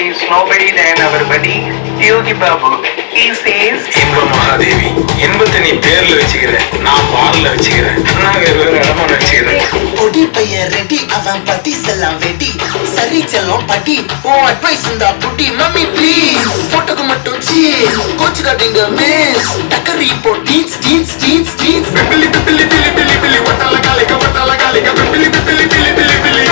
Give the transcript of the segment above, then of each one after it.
is nobody than our buddy Yogi Babu. He says, இன்ப மகாதேவி இன்பத்தை நீ பேர்ல வச்சுக்கிற, நான் பால்ல வச்சுக்கிறேன், நான் வேறு இடமா வச்சுக்கிறேன். பொடி பையன் ரெடி, அவன் பத்தி செல்லாம் வெடி, சரி செல்லம் பட்டி, ஓ அட்வைஸ் இந்த புட்டி, மம்மி ப்ளீஸ் போட்டோக்கு மட்டும் சீஸ், கோச்சுக்காதீங்க மிஸ், டக்கரி இப்போ டீன்ஸ் டீன்ஸ் டீன்ஸ் டீன்ஸ், பில்லி பில்லி பில்லி பில்லி பில்லி வட்டால காலிக்க பில்லி பில்லி பில்லி பில்லி பில்லி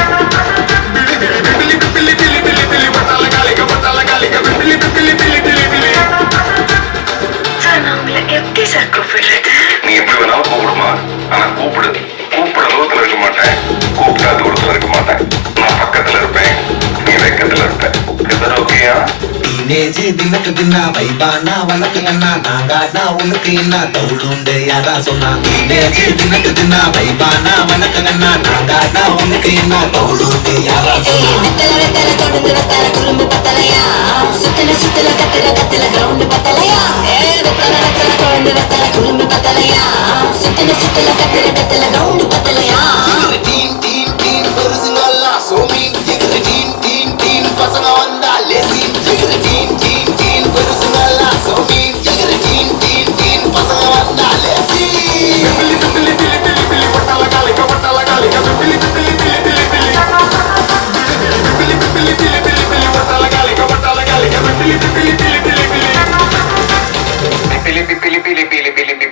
நீ எப்படி வேணாலும் கூப்பிடுமா, ஆனா கூப்பிட தூரத்துல இருக்க மாட்டேன், கூப்பிட்டா தூரத்துல இருக்க மாட்டேன். நான் பக்கத்துல இருப்பேன், நீ வெக்கத்துல இருப்ப. ஓகேயா? டீனேஜ் தினக்கு தின்னா வைபானா வழக்கு அண்ணா நாங்காடா உனக்கு என்ன தவுளுண்டு யாரா சொன்னா. டீனேஜ் தினக்கு தின்னா வைபானா வழக்கு அண்ணா நாங்காடா உனக்கு என்ன தவுளுண்டு யாரா சொன்னா. வெத்தல தொடர்ந்து வெத்தல குறும்பு பத்தலையா, சுத்தல கத்தில கிரவுண்டு பத்தலையா. வெத்தல தொடர்ந்து வெத்தல குறும்பு பத்தலையா, சுத்தல கத்தில கிரவுண்டு பத்தலையா. டீன் டீன் டீன் பெருசுங்கெல்லாம் சோமீன் எகிரி டீன் டீன் டீன் பசங்க வந்தா லேசின் எகிரி டீன் டீன் டீன் பெருசுங்கெல்லாம் சோமீன் எகிரி டீன் டீன் டீன் பசங்க வந்தா லேசின். பில்லி பில்லி பில்லி பில்லி பில்லி வட்டால காலிக்க பில்லி பில்லி பில்லி பில்லி பில்லி பில்லி பில்லி பில்லி பில்லி வட்டால காலிக்க பில்லி பில்லி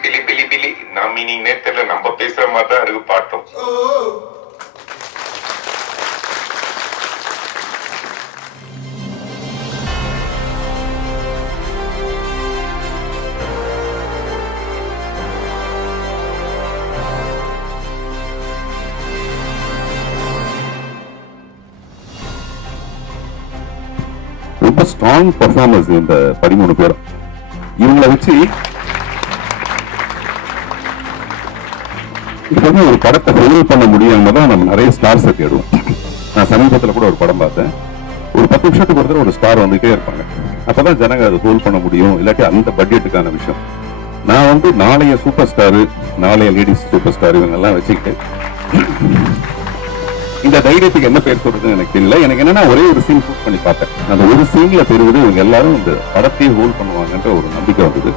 பில்லி பில்லி பிலி. நான் மீனிங் நேரத்துல நம்ம பேசுற மாதிரி தான் இருக்கு பாட்டும். ரொம்ப ஸ்ட்ராங் பர்ஃபார்மன்ஸ் இந்த 13 பேரும். இவங்களை வச்சு இப்போது ஒரு படத்தை ஹோல்ட் பண்ண முடியாம தான் நம்ம நிறைய ஸ்டார்ஸை தேடுவோம். நான் சமீபத்தில் கூட ஒரு படம் பார்த்தேன். ஒரு 10 நிமிஷத்துக்கு ஒருத்தர் ஒரு ஸ்டார் வந்துகிட்டே இருப்பாங்க. அப்பதான் ஜனங்க அதை ஹோல்ட் பண்ண முடியும். இல்லாட்டி அந்த பட்ஜெட்டுக்கான விஷயம். நான் நாளைய சூப்பர் ஸ்டாரு, நாளைய லேடிஸ் சூப்பர் ஸ்டார் இவங்கெல்லாம் வச்சுக்கிட்டு இந்த தைரியத்துக்கு என்ன பேர் சொல்றதுன்னு எனக்கு தெரியல. எனக்கு என்னன்னா ஒரே ஒரு சீன் ஷூட் பண்ணி பார்த்தேன். அந்த ஒரு சீன்ல தெரிவது இவங்க எல்லாரும் இந்த படத்தையே ஹோல்ட் பண்ணுவாங்கன்ற ஒரு நம்பிக்கை வந்தது.